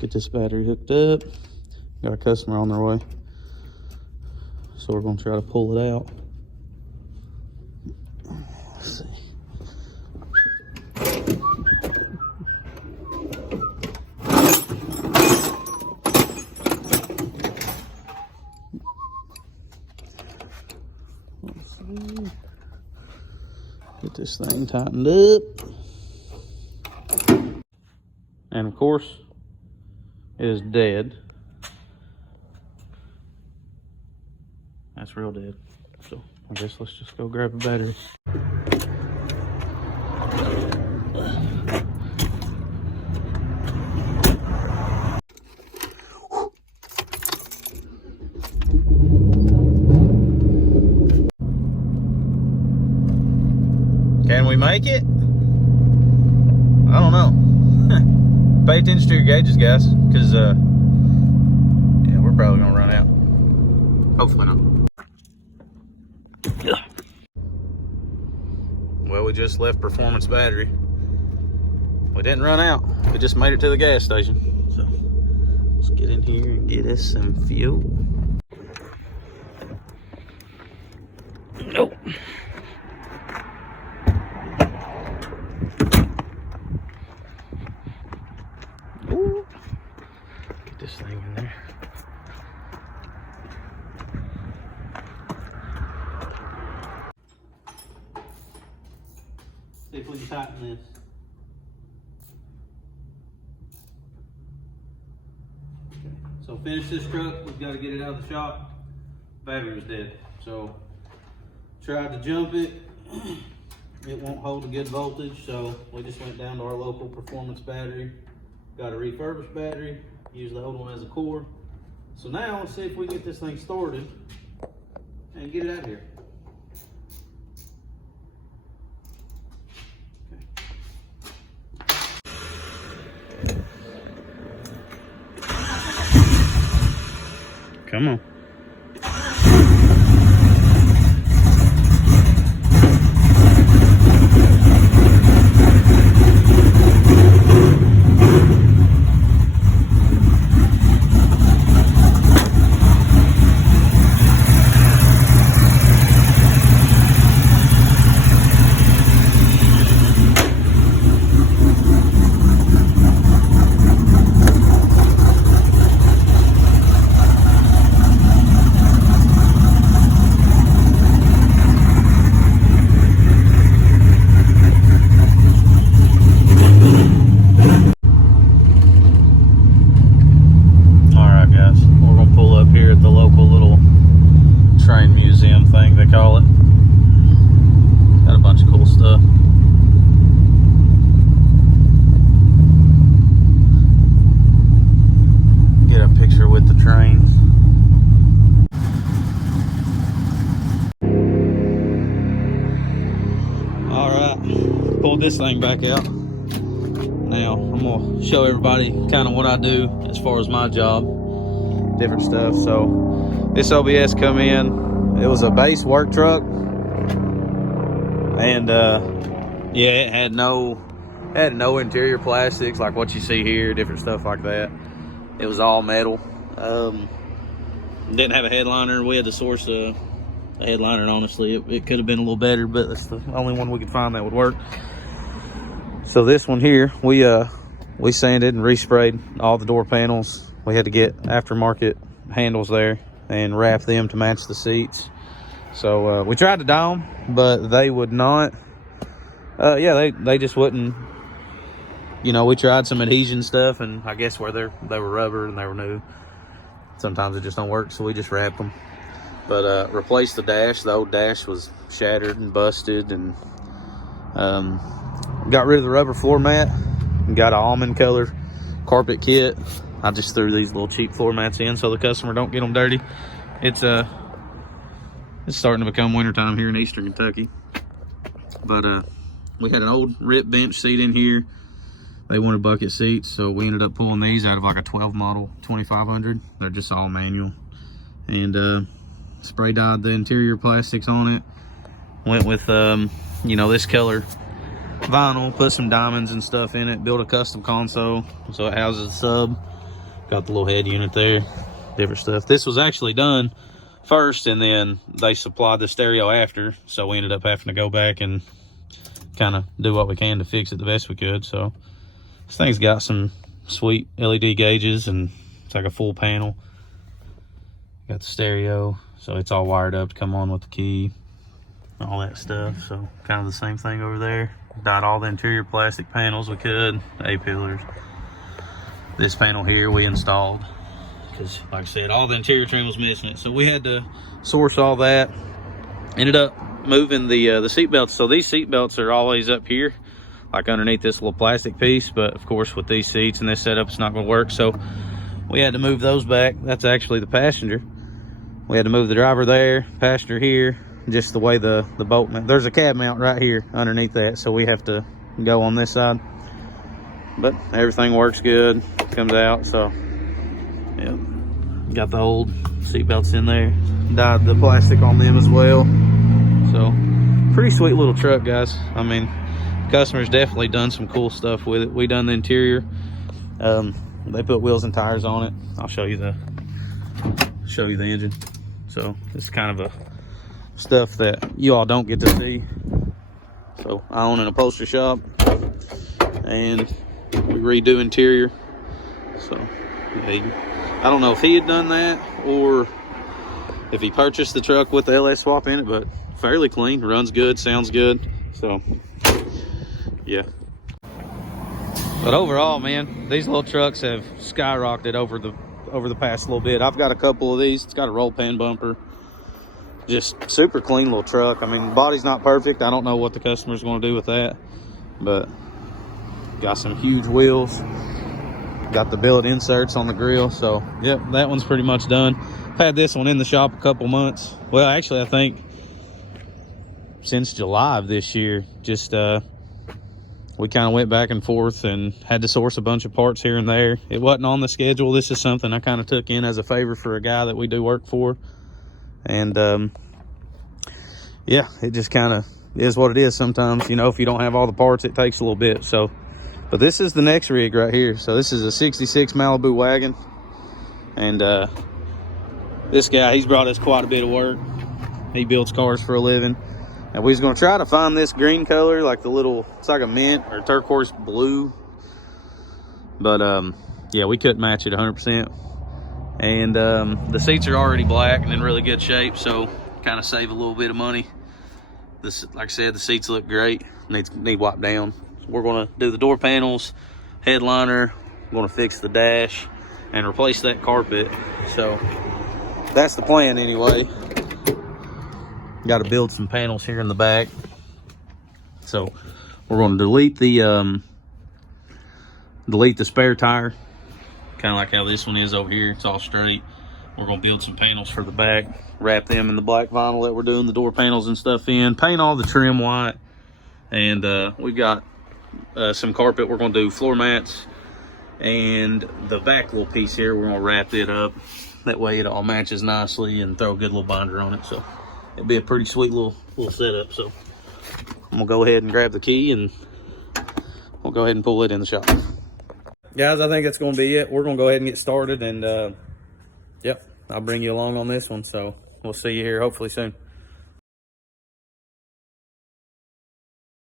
Get this battery hooked up. Got a customer on their way. So we're gonna try to pull it out. Let's see. Let's see. Get this thing tightened up. And of course, it is dead. That's real dead. So I guess let's just go grab a battery. Can we make it? I don't know. Pay attention to your gauges, guys, because yeah, we're probably gonna run out. Hopefully not. Yeah. Well, we just left Performance Battery. We didn't run out. We just made it to the gas station. So let's get in here and get us some fuel. Nope. Ooh. Get this thing in there. See if we can tighten this. Okay. So finish this truck, we've got to get it out of the shop. Battery was dead. So tried to jump it. It won't hold a good voltage, so we just went down to our local Performance Battery. Got a refurbished battery, use the old one as a core. So now let's see if we can get this thing started and get it out of here. Come on. Call it. Got a bunch of cool stuff. Get a picture with the trains. Alright, pulled this thing back out. Now I'm gonna show everybody kind of what I do as far as my job. Different stuff. So this OBS come in. It was a base work truck, and yeah, it had no interior plastics like what you see here, different stuff like that. It was all metal. Didn't have a headliner. We had to source a headliner, and honestly it could have been a little better, but that's the only one we could find that would work. So this one here, we sanded and resprayed all the door panels. We had to get aftermarket handles there and wrap them to match the seats. So we tried to dye them, but they would not. Yeah, they just wouldn't. You know, we tried some adhesion stuff, and I guess where they were rubber and they were new, sometimes it just don't work. So we just wrapped them. But replaced the dash. The old dash was shattered and busted, and got rid of the rubber floor mat and got an almond color carpet kit. I just threw these little cheap floor mats in so the customer don't get them dirty. It's starting to become wintertime here in eastern Kentucky. But we had an old rip bench seat in here. They wanted bucket seats, so we ended up pulling these out of like a 12 model 2500. They're just all manual. And spray dyed the interior plastics on it. Went with you know, this color vinyl, put some diamonds and stuff in it, built a custom console so it houses the sub. Got the little head unit there, different stuff. This was actually done first, and then they supplied the stereo after, so we ended up having to go back and kind of do what we can to fix it the best we could. So this thing's got some sweet LED gauges, and it's like a full panel. Got the stereo, so it's all wired up to come on with the key, all that stuff. So kind of the same thing over there. Got all the interior plastic panels we could, A-pillars. This panel here we installed because, like I said, all the interior trim was missing it, so we had to source all that. Ended up moving the seat belts. So these seat belts are always up here, like underneath this little plastic piece, but of course with these seats and this setup it's not going to work, so we had to move those back. That's actually the passenger. We had to move the driver there, passenger here, just the way the bolt mount. There's a cab mount right here underneath that, so we have to go on this side, but everything works good, comes out. So yeah, got the old seat belts in there, dyed the plastic on them as well. So pretty sweet little truck, guys. I mean, customers definitely done some cool stuff with it. We done the interior. They put wheels and tires on it. I'll show you the engine. So it's kind of a stuff that you all don't get to see. So I own an upholstery shop, and we redo interior. So yeah, I don't know if he had done that or if he purchased the truck with the LS swap in it, but fairly clean, runs good, sounds good. So yeah. But overall, man, these little trucks have skyrocketed over the past little bit. I've got a couple of these. It's got a roll pan bumper. Just super clean little truck. I mean, the body's not perfect. I don't know what the customer's going to do with that, but got some huge wheels. Got the billet inserts on the grill. So yep, that one's pretty much done. I've had this one in the shop a couple months. Well, actually, I think since July of this year. Just we kind of went back and forth and had to source a bunch of parts here and there. It wasn't on the schedule. This is something I kind of took in as a favor for a guy that we do work for. And yeah, it just kind of is what it is sometimes. You know, if you don't have all the parts, it takes a little bit. So, but this is the next rig right here. So this is a 66 Malibu wagon. And this guy, he's brought us quite a bit of work. He builds cars for a living. And we was going to try to find this green color, like the little, it's like a mint or turquoise blue. But yeah, we couldn't match it 100%. And the seats are already black and in really good shape, so kind of save a little bit of money. This, like I said, the seats look great. Need wiped down. So we're going to do the door panels, headliner. We're going to fix the dash and replace that carpet. So that's the plan anyway. Got to build some panels here in the back. So we're going to delete the spare tire, kind of like how this one is over here. It's all straight. We're going to build some panels for the back, wrap them in the black vinyl that we're doing the door panels and stuff in, paint all the trim white, and we've got some carpet. We're going to do floor mats, and the back little piece here, we're going to wrap it up. That way it all matches nicely, and throw a good little binder on it. So it'll be a pretty sweet little setup. So I'm gonna go ahead and grab the key, and we'll go ahead and pull it in the shop. Guys, I think that's gonna be it. We're gonna go ahead and get started, and yep, I'll bring you along on this one. So we'll see you here hopefully soon.